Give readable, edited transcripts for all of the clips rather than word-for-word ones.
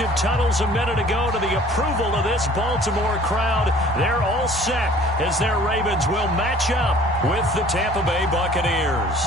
respective tunnels a minute ago to the approval of this Baltimore crowd. They're all set as their Ravens will match up with the Tampa Bay Buccaneers.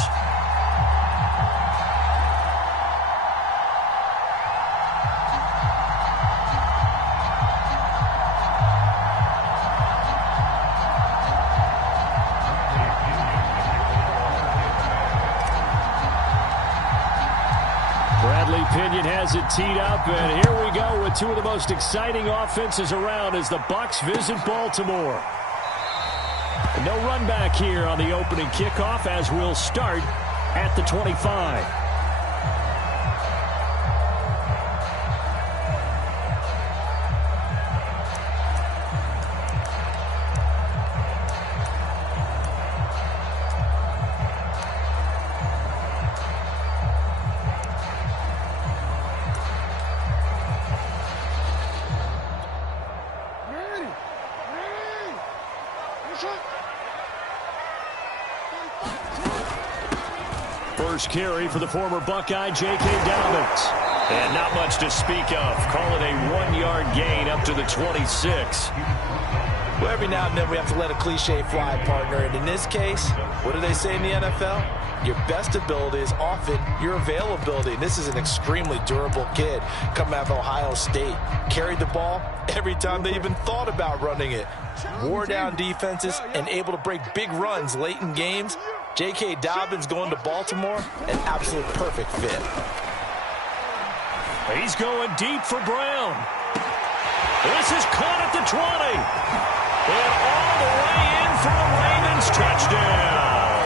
Pinion has it teed up, and here we go with two of the most exciting offenses around as the Bucs visit Baltimore. No run back here on the opening kickoff as we'll start at the 25. First carry for the former Buckeye, J.K. Dobbins. And not much to speak of. Call it a 1-yard gain up to the 26. Well, every now and then we have to let a cliche fly, partner. And in this case, what do they say in the NFL? Your best ability is often your availability. And this is an extremely durable kid coming out of Ohio State. Carried the ball every time they even thought about running it. Wore down defenses and able to break big runs late in games. J.K. Dobbins going to Baltimore, an absolute perfect fit. He's going deep for Brown. This is caught at the 20. And all the way in for a Ravens touchdown.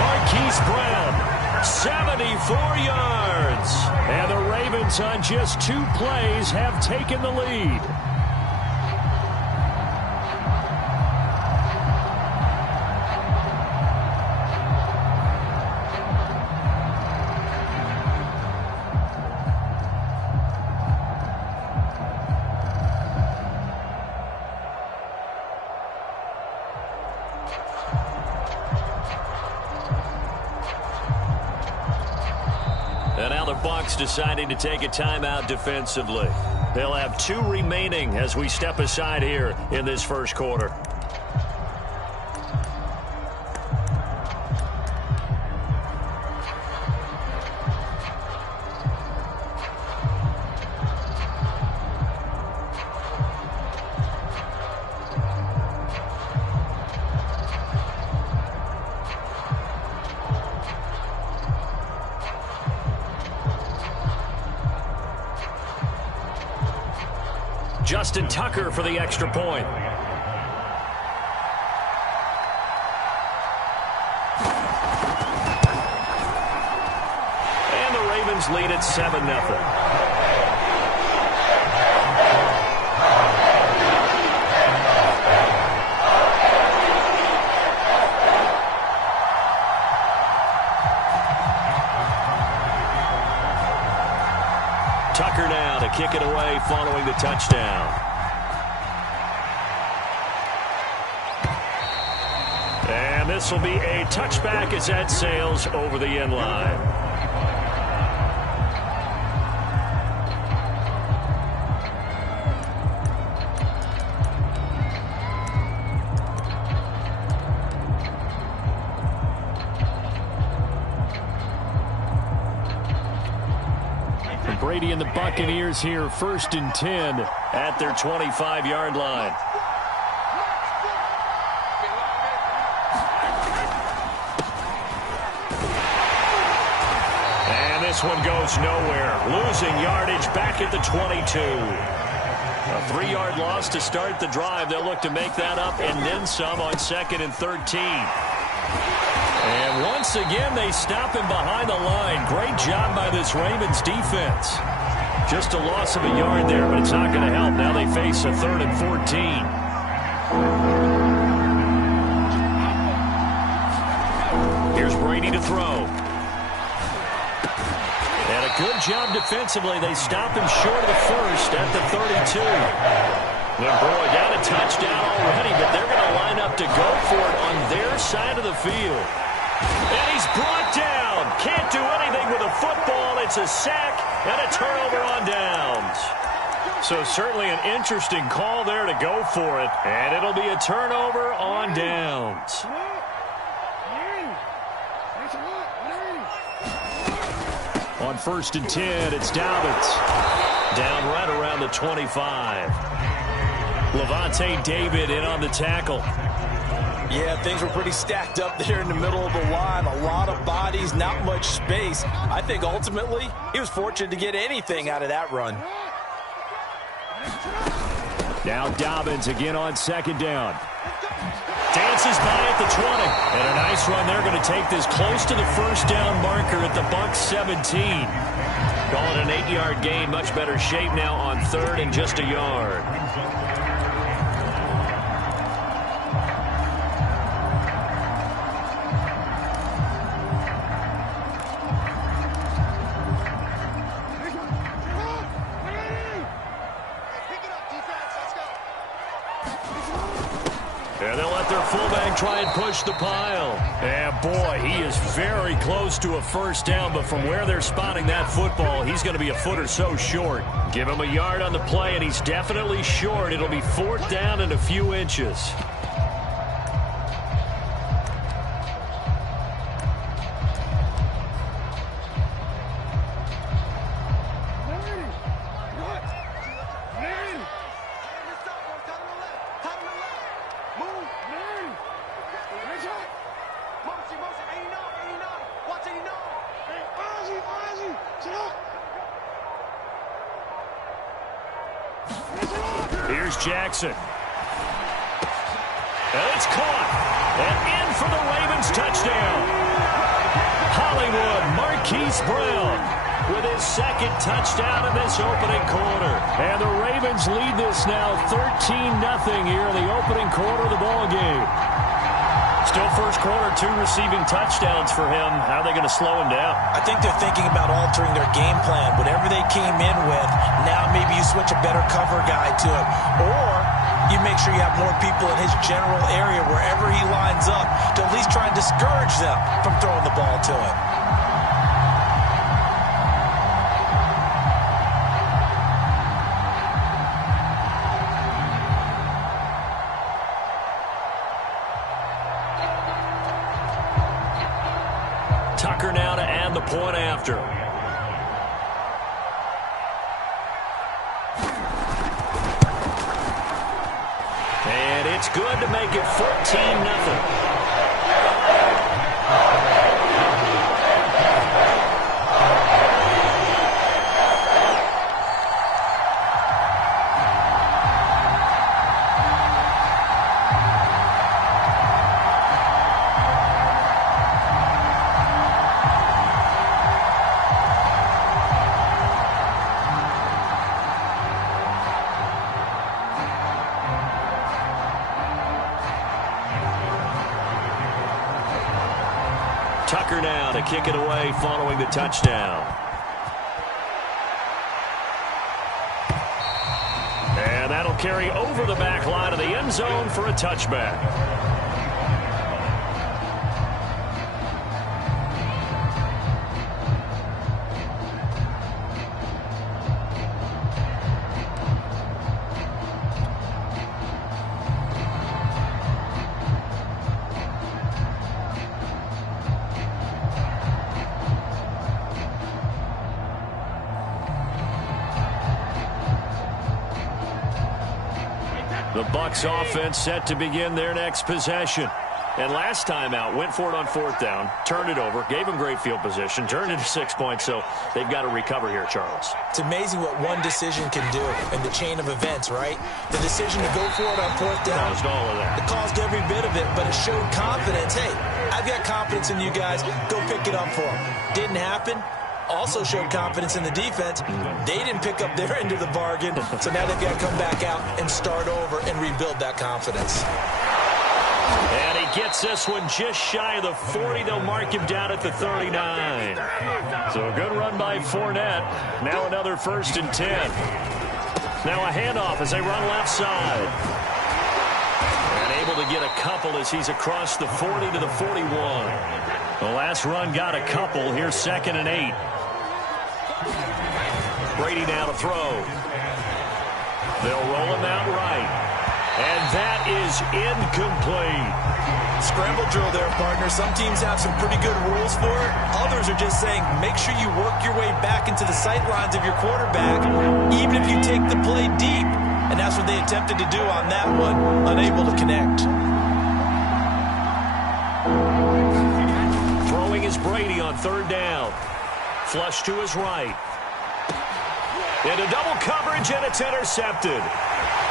Marquise Brown, 74 yards. And the Ravens on just 2 plays have taken the lead. And now the Bucs deciding to take a timeout defensively. They'll have 2 remaining as we step aside here in this first quarter. Justin Tucker for the extra point. And the Ravens lead at 7-0. Tucker now to kick it away following the touchdown. And this will be a touchback as that sails over the end line. Brady and the Buccaneers here, 1st and 10 at their 25-yard line. And this one goes nowhere. Losing yardage back at the 22. A 3-yard loss to start the drive. They'll look to make that up and then some on 2nd and 13. And once again, they stop him behind the line. Great job by this Ravens defense. Just a loss of a yard there, but it's not going to help. Now they face a 3rd and 14. Here's Brady to throw. And a good job defensively. They stop him short of the first at the 32. And boy, got a touchdown already, but they're going to line up to go for it on their side of the field. And he's brought down. Can't do anything with a football. It's a sack and a turnover on downs. So certainly an interesting call there to go for it. And it'll be a turnover on downs. On 1st and 10, it's Dobbins. Down right around the 25. Levante David in on the tackle. Yeah, things were pretty stacked up there in the middle of the line. A lot of bodies, not much space. I think ultimately he was fortunate to get anything out of that run. Now Dobbins again on 2nd down. Dances by at the 20. And a nice run. They're going to take this close to the 1st down marker at the Bucs 17. Call it an 8-yard gain. Much better shape now on 3rd and just a yard. And they'll let their fullback try and push the pile. And boy, he is very close to a 1st down, but from where they're spotting that football, he's going to be a foot or so short. Give him a yard on the play, and he's definitely short. It'll be 4th down and a few inches. Here's Jackson. And it's caught. And in for the Ravens touchdown. Hollywood Marquise Brown with his 2nd touchdown in this opening quarter. And the Ravens lead this now 13-0 here in the opening quarter of the ball game. Still 1st quarter, 2 receiving touchdowns for him. How are they going to slow him down? I think they're thinking about altering their game plan. Whatever they came in with, now maybe you switch a better cover guy to him. Or you make sure you have more people in his general area wherever he lines up to at least try and discourage them from throwing the ball to him. Tucker now to add the point after. And it's good to make it 14-0. Tucker now to kick it away following the touchdown. And that'll carry over the back line of the end zone for a touchback. The Bucs offense set to begin their next possession. And last time out, went for it on 4th down, turned it over, gave them great field position, turned it to 6 points, so they've got to recover here, Charles. It's amazing what one decision can do in the chain of events, right? The decision to go for it on 4th down. Caused all of that. It caused every bit of it, but it showed confidence. Hey, I've got confidence in you guys. Go pick it up for them. Didn't happen. Also showed confidence in the defense. They didn't pick up their end of the bargain, so now they've got to come back out and start over and rebuild that confidence. And he gets this one just shy of the 40. They'll mark him down at the 39. So a good run by Fournette. Now another 1st and 10. Now a handoff as they run left side. And able to get a couple as he's across the 40 to the 41. The last run got a couple. Here's 2nd and 8. Brady now to throw. They'll roll him out right. And that is incomplete. Scramble drill there, partner. Some teams have some pretty good rules for it. Others are just saying, make sure you work your way back into the sight lines of your quarterback, even if you take the play deep. And that's what they attempted to do on that one, unable to connect. Throwing is Brady on third down. Flush to his right. Into double coverage, and it's intercepted.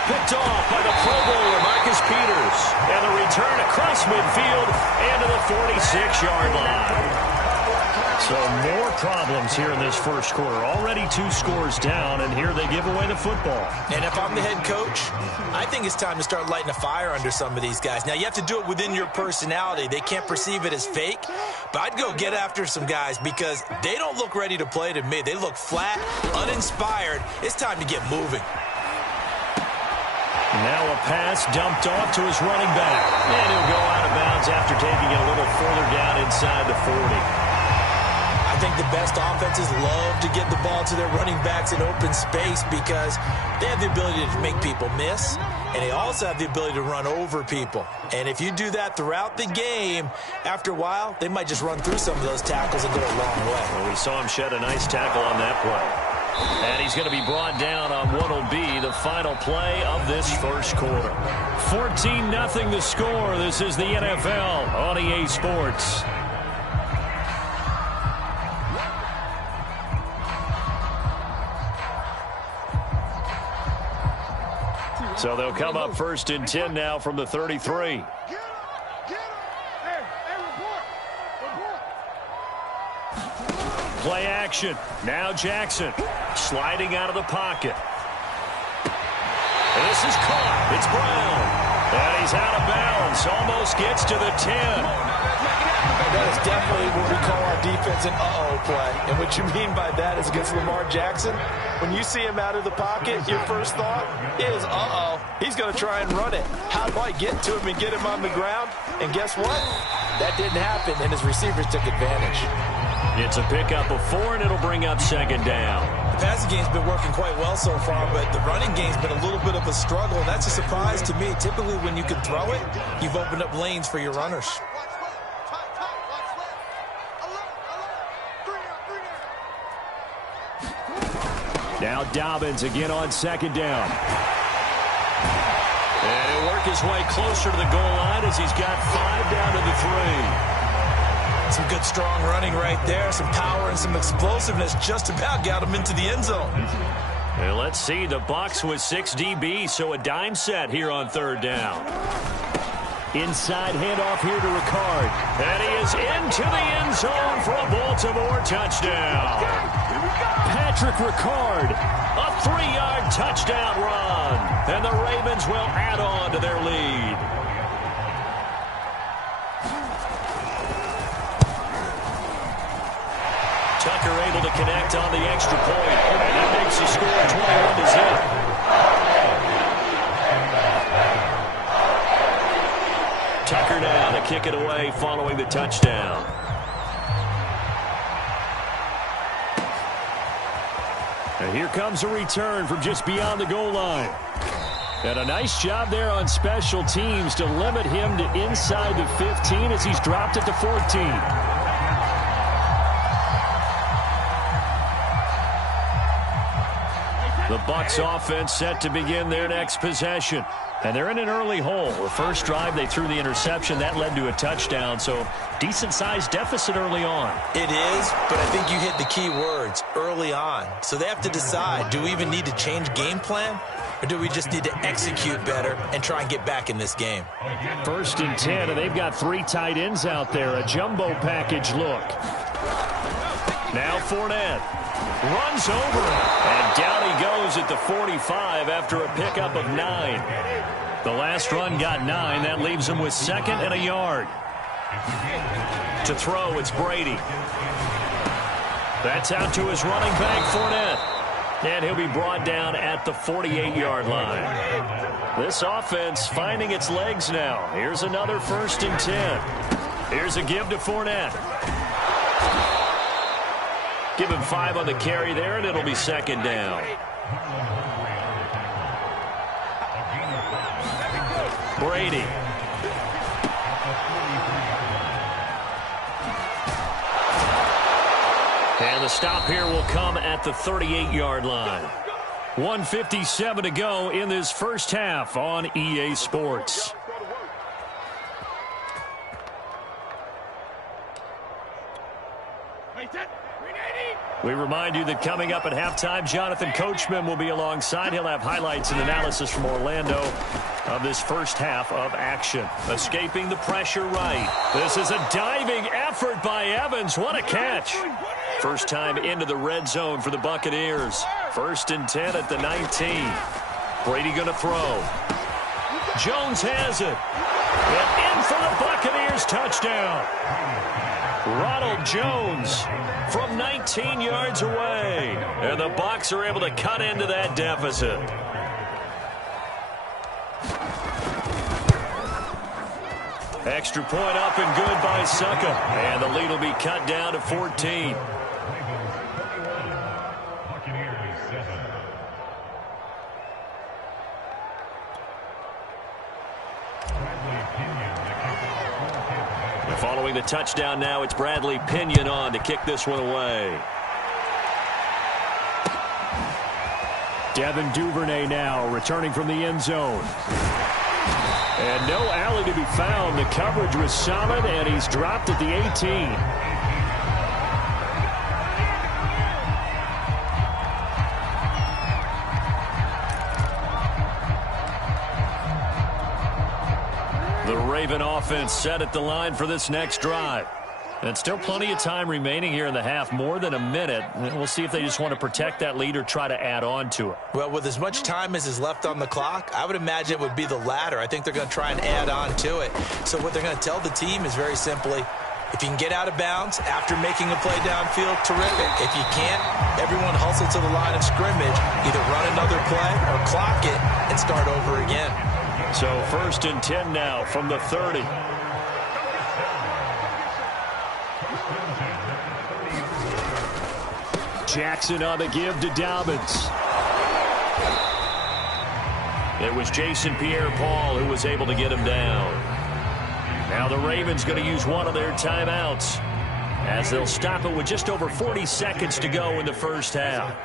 Picked off by the Pro Bowler, Marcus Peters. And the return across midfield and to the 46-yard line. So more problems here in this first quarter. Already 2 scores down, and here they give away the football. And if I'm the head coach, I think it's time to start lighting a fire under some of these guys. Now, you have to do it within your personality. They can't perceive it as fake. But I'd go get after some guys because they don't look ready to play to me. They look flat, uninspired. It's time to get moving. Now a pass dumped off to his running back. And he'll go out of bounds after taking it a little further down inside the 40. I think the best offenses love to get the ball to their running backs in open space because they have the ability to make people miss, and they also have the ability to run over people. And if you do that throughout the game, after a while, they might just run through some of those tackles and go a long way. Well, we saw him shed a nice tackle on that play. And he's going to be brought down on what will be the final play of this first quarter. 14-0 the score. This is the NFL on EA Sports. So they'll come up 1st and 10 now from the 33. Play action. Now Jackson sliding out of the pocket. And this is caught. It's Brown. And he's out of bounds. Almost gets to the 10. That is definitely what we call our defense an uh-oh play. And what you mean by that is against Lamar Jackson, when you see him out of the pocket, your first thought is, uh-oh, he's going to try and run it. How do I get to him and get him on the ground? And guess what? That didn't happen, and his receivers took advantage. It's a pickup of 4, and it'll bring up 2nd down. The passing game's been working quite well so far, but the running game's been a little bit of a struggle, and that's a surprise to me. Typically, when you can throw it, you've opened up lanes for your runners. Now Dobbins again on 2nd down. And he'll work his way closer to the goal line as he's got 5 down to the 3. Some good, strong running right there. Some power and some explosiveness just about got him into the end zone. And let's see, the Bucs with 6 DBs, so a dime set here on 3rd down. Inside handoff here to Ricard. And he is into the end zone for a Baltimore touchdown. Patrick Ricard. A 3-yard touchdown run. And the Ravens will add on to their lead. Tucker able to connect on the extra point. And that makes the score 21-0. Tucker now to kick it away following the touchdown. And here comes a return from just beyond the goal line. And a nice job there on special teams to limit him to inside the 15 as he's dropped it to 14. The Bucs offense set to begin their next possession. And they're in an early hole. The first drive, they threw the interception. That led to a touchdown, so decent-sized deficit early on. It is, but I think you hit the key words, early on. So they have to decide, do we even need to change game plan? Or do we just need to execute better and try and get back in this game? 1st and 10, and they've got 3 tight ends out there. A jumbo package look. Now Fournette runs over him. And down he goes at the 45 after a pickup of 9. The last run got 9. That leaves him with 2nd and a yard. To throw, it's Brady. That's out to his running back, Fournette. And he'll be brought down at the 48-yard line. This offense finding its legs now. Here's another 1st and 10. Here's a give to Fournette. Give him 5 on the carry there, and it'll be 2nd down. Brady. And the stop here will come at the 38-yard line. 1:57 to go in this first half on EA Sports. We remind you that coming up at halftime, Jonathan Coachman will be alongside. He'll have highlights and analysis from Orlando of this first half of action. Escaping the pressure right. This is a diving effort by Evans. What a catch. First time into the red zone for the Buccaneers. 1st and 10 at the 19. Brady going to throw. Jones has it. And in for the Buccaneers touchdown. Ronald Jones from 19 yards away. And the Bucs are able to cut into that deficit. Extra point up and good by Succa. And the lead will be cut down to 14. Following the touchdown now, it's Bradley Pinion on to kick this one away. Devin Duvernay now returning from the end zone. And no alley to be found. The coverage was solid, and he's dropped at the 18. The Raven offense set at the line for this next drive. And still plenty of time remaining here in the half, more than a minute. We'll see if they just want to protect that lead or try to add on to it. Well, with as much time as is left on the clock, I would imagine it would be the latter. I think they're going to try and add on to it. So what they're going to tell the team is very simply, if you can get out of bounds after making a play downfield, terrific. If you can't, everyone hustle to the line of scrimmage, either run another play or clock it and start over again. So 1st and 10 now from the 30. Jackson on the give to Dobbins. It was Jason Pierre-Paul who was able to get him down. Now the Ravens going to use one of their timeouts as they'll stop it with just over 40 seconds to go in the first half.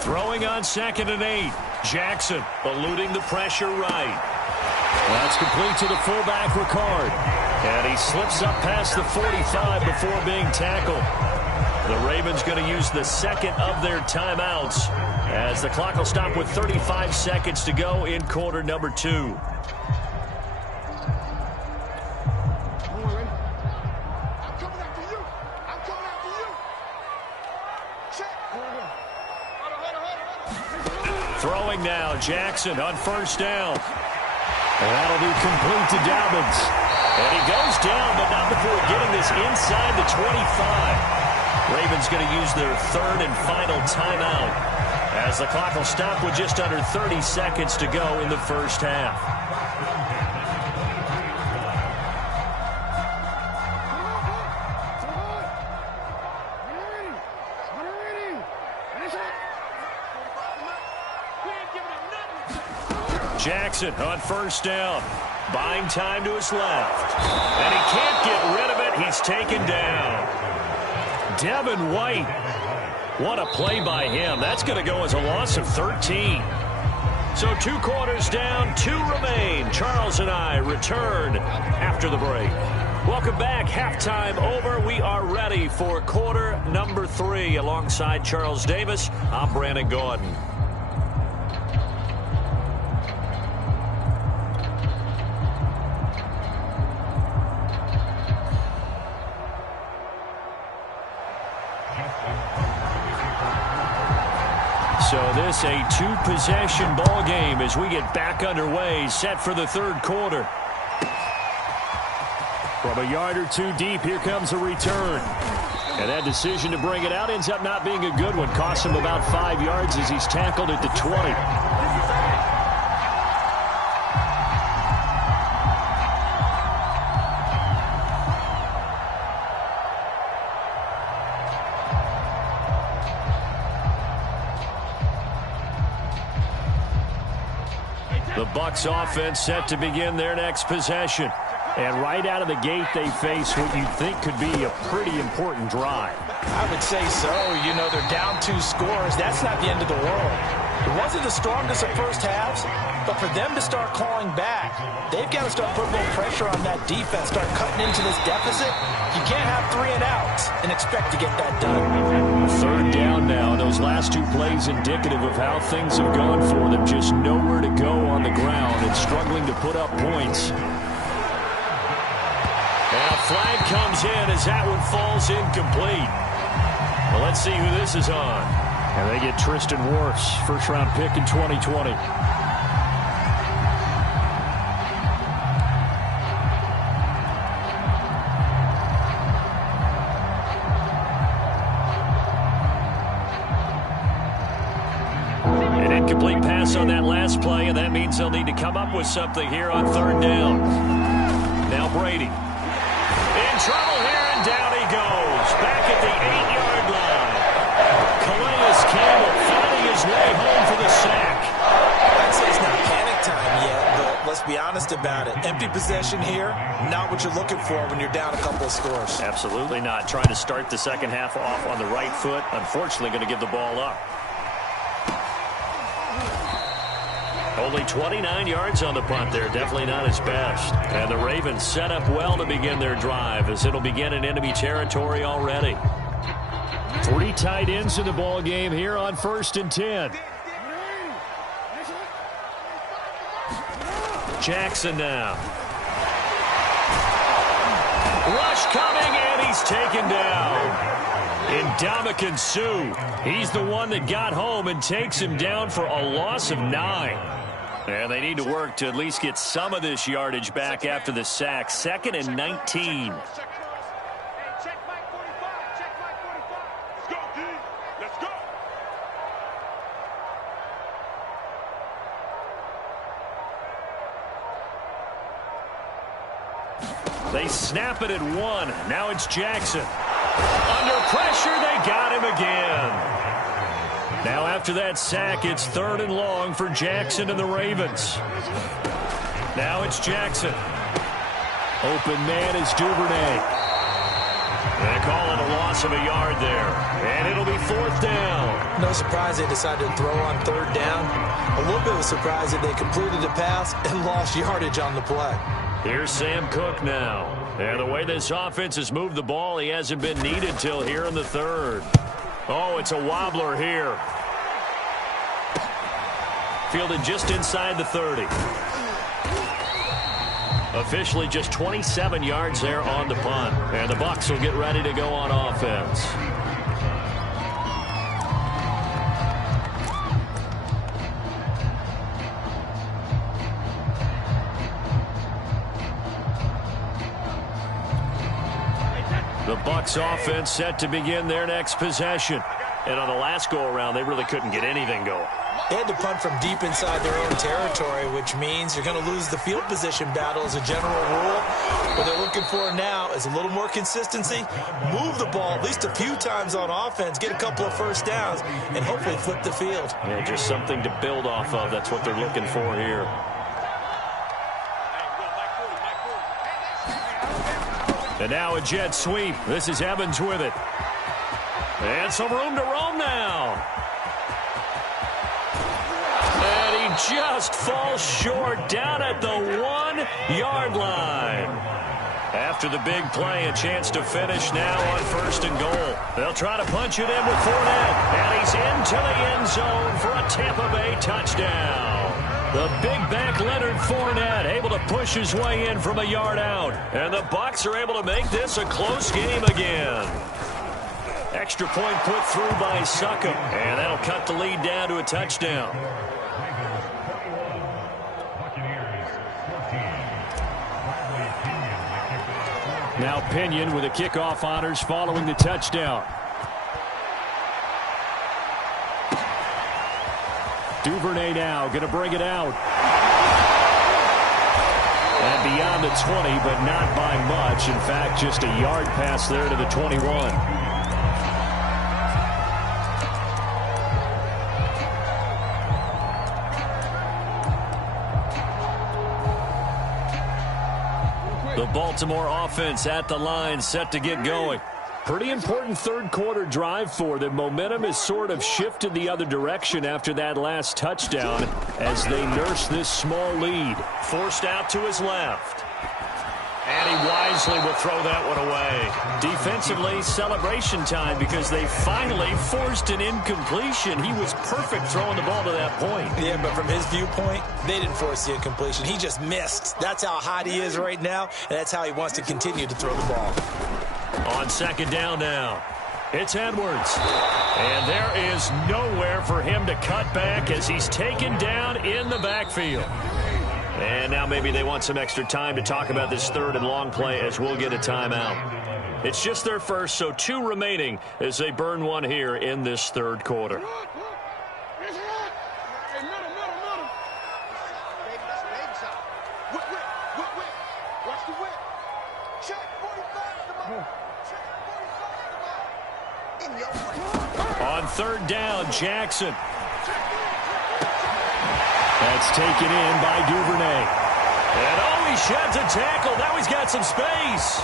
Throwing on 2nd and 8. Jackson eluding the pressure right. That's complete to the fullback, Ricard. And he slips up past the 45 before being tackled. The Ravens going to use the second of their timeouts as the clock will stop with 35 seconds to go in quarter number 2. Throwing now, Jackson on 1st down. And that'll be complete to Dobbins. And he goes down, but not before getting this inside the 25. Ravens going to use their 3rd and final timeout as the clock will stop with just under 30 seconds to go in the first half. Jackson on 1st down. Buying time to his left. And he can't get rid of it. He's taken down. Devin White. What a play by him. That's going to go as a loss of 13. So 2 quarters down, 2 remain. Charles and I return after the break. Welcome back. Halftime over. We are ready for quarter number 3. Alongside Charles Davis, I'm Brandon Gordon. So this a 2-possession ball game as we get back underway, set for the 3rd quarter. From a yard or 2 deep, here comes a return. And that decision to bring it out ends up not being a good one. Costs him about 5 yards as he's tackled at the 20. Bucs offense set to begin their next possession. And right out of the gate, they face what you'd think could be a pretty important drive. I would say so. You know, they're down 2 scores. That's not the end of the world. It wasn't the strongest of first halves, but for them to start clawing back, they've got to start putting a little pressure on that defense, start cutting into this deficit. You can't have 3 and outs and expect to get that done. Third down now. Those last 2 plays indicative of how things have gone for them. Just nowhere to go on the ground and struggling to put up points. And a flag comes in as that one falls incomplete. Well, let's see who this is on. And they get Tristan Wirfs, first-round pick in 2020. An incomplete pass on that last play, and that means they'll need to come up with something here on third down. Now Brady. In trouble here, and down he goes. Back at the 8-yard line. Calais Campbell finding his way home for the sack. I'd say it's not panic time yet, but let's be honest about it. Empty possession here, not what you're looking for when you're down a couple of scores. Absolutely not. Trying to start the second half off on the right foot. Unfortunately, going to give the ball up. Only 29 yards on the punt there. Definitely not his best. And the Ravens set up well to begin their drive as it'll begin in enemy territory already. 3 tight ends in the ball game here on 1st and 10. Jackson now. Rush coming, and he's taken down. Ndamukong Suh. He's the one that got home and takes him down for a loss of 9. And they need to work to at least get some of this yardage back after the sack. 2nd and 19. They snap it at 1. Now it's Jackson. Under pressure, they got him again. Now after that sack, it's 3rd and long for Jackson and the Ravens. Now it's Jackson. Open man is Duvernay. They call it a loss of a yard there. And it'll be 4th down. No surprise they decided to throw on 3rd down. A little bit of a surprise that they completed the pass and lost yardage on the play. Here's Sam Cook now. And the way this offense has moved the ball, he hasn't been needed till here in the 3rd. Oh, it's a wobbler here. Fielded just inside the 30. Officially just 27 yards there on the punt. And the Bucs will get ready to go on offense. The Bucs offense set to begin their next possession. And on the last go-around, they really couldn't get anything going. They had to punt from deep inside their own territory, which means you're going to lose the field position battle as a general rule. What they're looking for now is a little more consistency, move the ball at least a few times on offense, get a couple of first downs, and hopefully flip the field. Yeah, just something to build off of. That's what they're looking for here. And now a jet sweep. This is Evans with it. And some room to roam now. And he just falls short down at the 1-yard line. After the big play, a chance to finish now on 1st and goal. They'll try to punch it in with Fournette. And he's into the end zone for a Tampa Bay touchdown. The big back Leonard Fournette able to push his way in from a yard out. And the Bucs are able to make this a close game again. Extra point put through by Succop. And that'll cut the lead down to a touchdown. Now Pinion with the kickoff honors following the touchdown. Duvernay now going to bring it out. And beyond the 20, but not by much. In fact, just a yard pass there to the 21. The Baltimore offense at the line, set to get going. Pretty important third quarter drive for them. Momentum is sort of shifted the other direction after that last touchdown as they nurse this small lead. Forced out to his left. And he wisely will throw that one away. Defensively, celebration time because they finally forced an incompletion. He was perfect throwing the ball to that point. Yeah, but from his viewpoint, they didn't force the incompletion. He just missed. That's how hot he is right now, and that's how he wants to continue to throw the ball. On second down now, it's Edwards. And there is nowhere for him to cut back as he's taken down in the backfield. And now maybe they want some extra time to talk about this third and long play as we'll get a timeout. It's just their first, so 2 remaining as they burn one here in this third quarter. On third down, Jackson. That's taken in by Duvernay. And he sheds a tackle. Now he's got some space.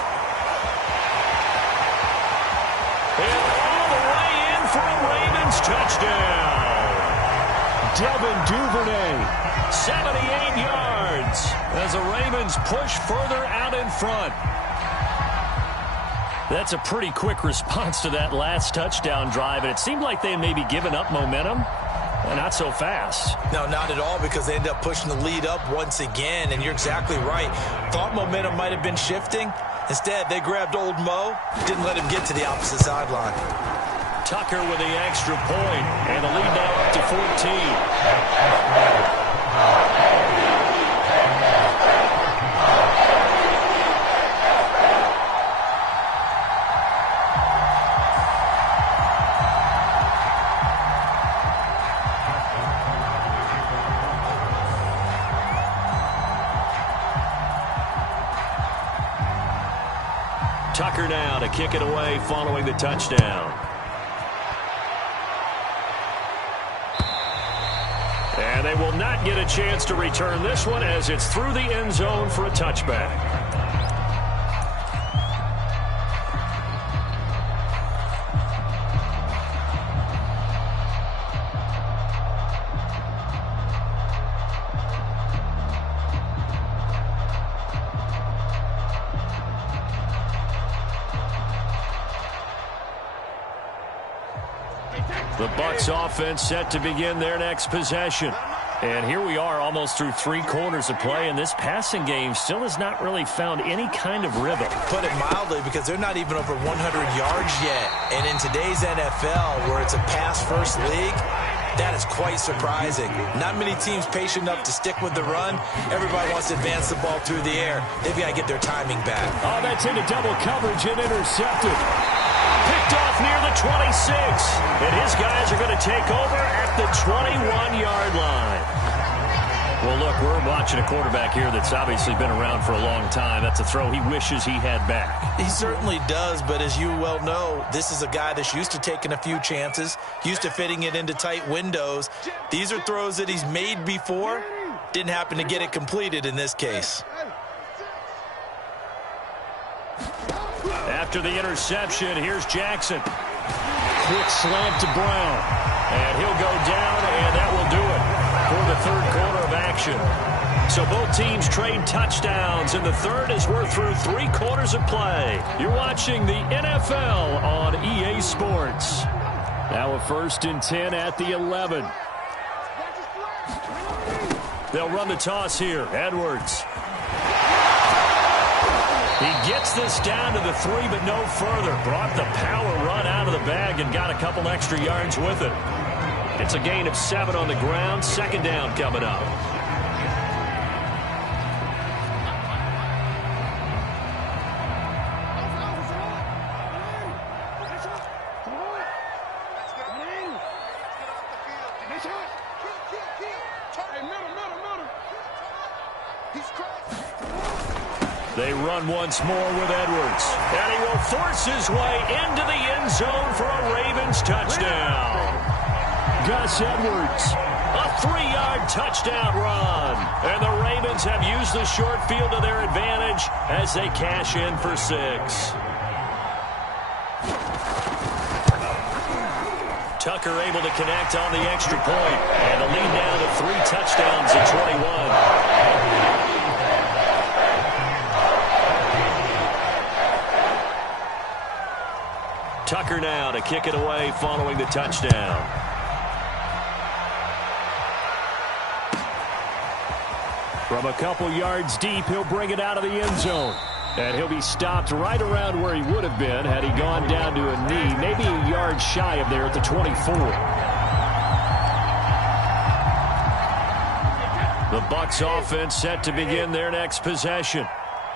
And all the way in for a Ravens touchdown. Devin Duvernay. 78 yards as the Ravens push further out in front. That's a pretty quick response to that last touchdown drive, and it seemed like they may be giving up momentum. Well, not so fast. No, not at all, because they end up pushing the lead up once again, and you're exactly right. Thought momentum might have been shifting. Instead, they grabbed old Mo, didn't let him get to the opposite sideline. Tucker with the extra point, and the lead now up to 14. Tucker now to kick it away following the touchdown. And they will not get a chance to return this one as it's through the end zone for a touchback. The Bucs offense set to begin their next possession. And here we are almost through 3 quarters of play, and this passing game still has not really found any kind of rhythm. Put it mildly, because they're not even over 100 yards yet. And in today's NFL, where it's a pass-first league, that is quite surprising. Not many teams patient enough to stick with the run. Everybody wants to advance the ball through the air. They've got to get their timing back. Oh, that's into double coverage and intercepted. Picked off near the 26. And his guys are going to take over at the 21-yard line. Well, look, we're watching a quarterback here that's obviously been around for a long time. That's a throw he wishes he had back. He certainly does, but as you well know, this is a guy that's used to taking a few chances, used to fitting it into tight windows. These are throws that he's made before. Didn't happen to get it completed in this case. After the interception, here's Jackson. Quick slant to Brown. And he'll go down, and that will do it for the third quarter of action. So both teams trade touchdowns, and the third as we're through 3 quarters of play. You're watching the NFL on EA Sports. Now a 1st and 10 at the 11. They'll run the toss here. Edwards. He gets this down to the 3, but no further. Brought the power run out of the bag and got a couple extra yards with it. It's a gain of 7 on the ground. 2nd down coming up. They run once more with Edwards. And he will force his way into the end zone for a Ravens touchdown. Gus Edwards A 3-yard touchdown run. And the Ravens have used the short field to their advantage as they cash in for 6. Tucker able to connect on the extra point. And the lead down to 3 touchdowns at 21. Tucker now to kick it away following the touchdown. From a couple yards deep, he'll bring it out of the end zone. And he'll be stopped right around where he would have been had he gone down to a knee, maybe a yard shy of there at the 24. The Bucs offense set to begin their next possession.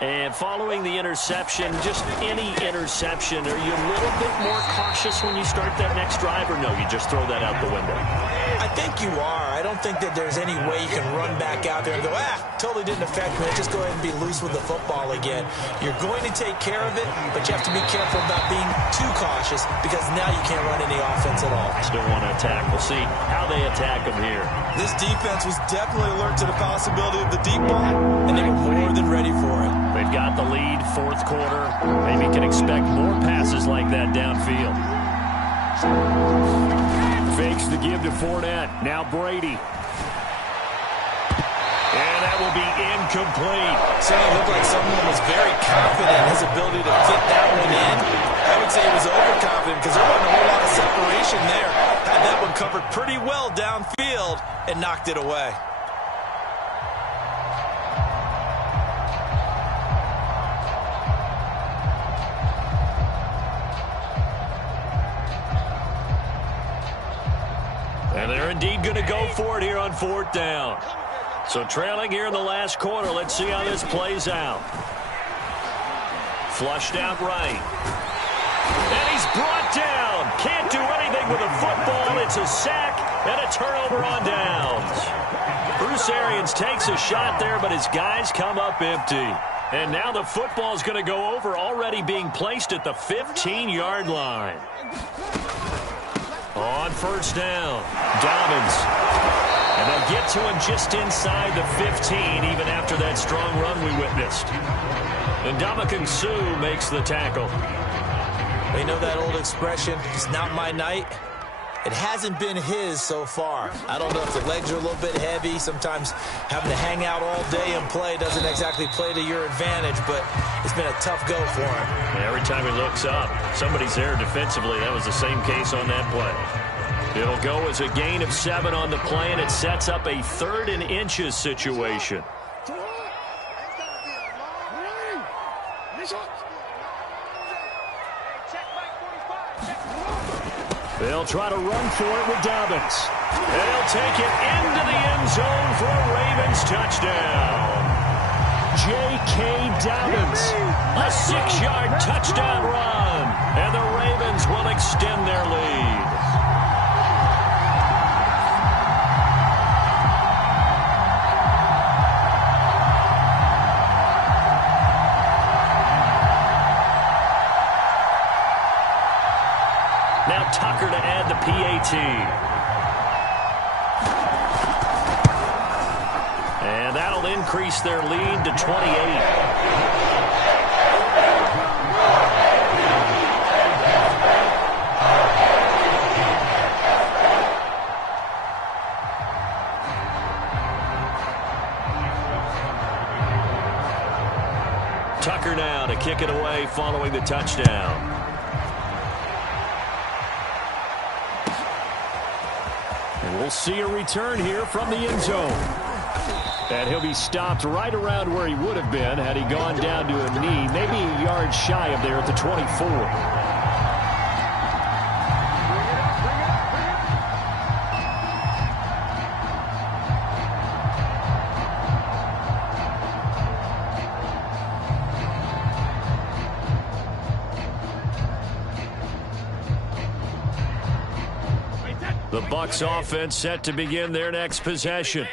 And following the interception, just any interception, are you a little bit more cautious when you start that next drive, or no, you just throw that out the window? I think you are. I don't think that there's any way you can run back out there and go, totally didn't affect me. Just go ahead and be loose with the football again. You're going to take care of it, but you have to be careful about being too cautious because now you can't run any offense at all. Still want to attack. We'll see how they attack them here. This defense was definitely alert to the possibility of the deep ball, and they were more than ready for it. They've got the lead, fourth quarter. Maybe can expect more passes like that downfield. Fakes the give to Fournette. Now Brady. And that will be incomplete. Certainly looked like someone was very confident in his ability to fit that one in. I would say he was overconfident because there wasn't a whole lot of separation there. Had that one covered pretty well downfield and knocked it away. And they're indeed going to go for it here on 4th down. So trailing here in the last quarter. Let's see how this plays out. Flushed out right. And he's brought down. Can't do anything with a football. It's a sack and a turnover on downs. Bruce Arians takes a shot there, but his guys come up empty. And now the football is going to go over, already being placed at the 15-yard line. On 1st down, Dobbins. And they'll get to him just inside the 15, even after that strong run we witnessed. And Ndamukong Suh makes the tackle. You know that old expression, it's not my night? It hasn't been his so far. I don't know if the legs are a little bit heavy. Sometimes having to hang out all day and play doesn't exactly play to your advantage, but it's been a tough go for him. Every time he looks up, somebody's there defensively. That was the same case on that play. It'll go as a gain of 7 on the play, and it sets up a 3rd and inches situation. They'll try to run for it with Dobbins. They'll take it into the end zone for a Ravens touchdown. J.K. Dobbins. A 6-yard touchdown run. And the Ravens will extend their lead. Now Tucker to add the PAT. And that'll increase their lead to 28. Tucker now to kick it away following the touchdown. We'll see a return here from the end zone. And he'll be stopped right around where he would have been had he gone down to a knee, maybe a yard shy of there at the 24. The Bucs offense set to begin their next possession.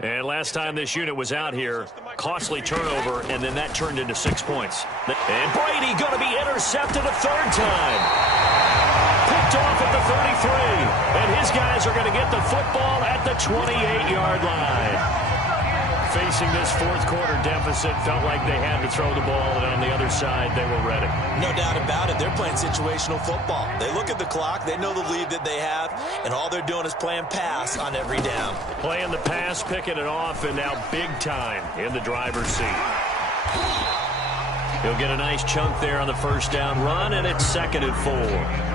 And last time this unit was out here, costly turnover, and then that turned into 6 points. And Brady going to be intercepted a 3rd time. Picked picked off at the 33. And his guys are going to get the football at the 28-yard line. Facing this fourth quarter deficit, felt like they had to throw the ball, and on the other side, they were ready. No doubt about it. They're playing situational football. They look at the clock, they know the lead that they have, and all they're doing is playing pass on every down. Playing the pass, picking it off, and now big time in the driver's seat. He'll get a nice chunk there on the first down run, and it's 2nd and 4.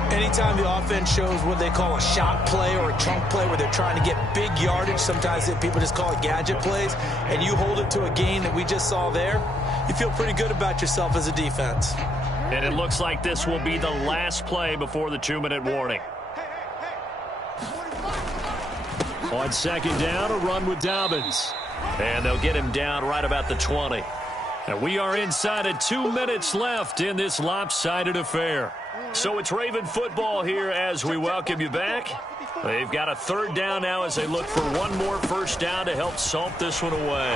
Anytime the offense shows what they call a shot play or a chunk play where they're trying to get big yardage, sometimes people just call it gadget plays, and you hold it to a gain that we just saw there, you feel pretty good about yourself as a defense. And it looks like this will be the last play before the 2-minute warning. On 2nd down, a run with Dobbins. And they'll get him down right about the 20. And we are inside of 2 minutes left in this lopsided affair. So it's Raven football here as we welcome you back. They've got a 3rd down now as they look for one more first down to help salt this one away.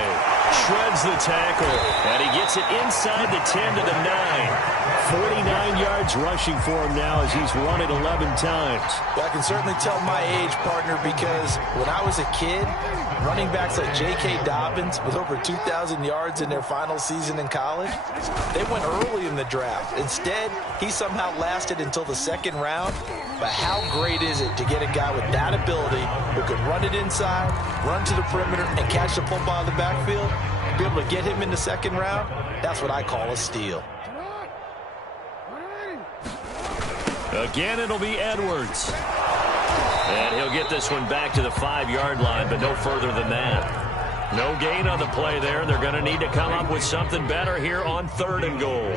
Shreds the tackle, and he gets it inside the 10 to the 9. 49 yards rushing for him now as he's run it 11 times. Well, I can certainly tell my age, partner, because when I was a kid, running backs like J.K. Dobbins with over 2,000 yards in their final season in college, they went early in the draft. Instead, he somehow lasted until the 2nd round. But how great is it to get a guy with that ability who can run it inside, run to the perimeter, and catch the football in the backfield? Be able to get him in the 2nd round? That's what I call a steal. Again, it'll be Edwards. And he'll get this one back to the 5-yard line, but no further than that. No gain on the play there. They're going to need to come up with something better here on 3rd and goal.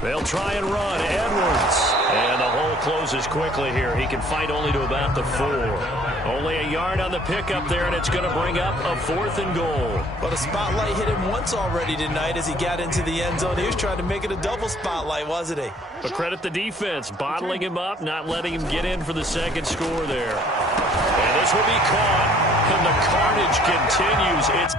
They'll try and run. Edwards. And the hole closes quickly here. He can fight only to about the 4. Only a yard on the pickup there, and it's going to bring up a 4th and goal. But a spotlight hit him once already tonight as he got into the end zone. He was trying to make it a double spotlight, wasn't he? But credit the defense, bottling him up, not letting him get in for the 2nd score there. And this will be caught, and the carnage continues. It's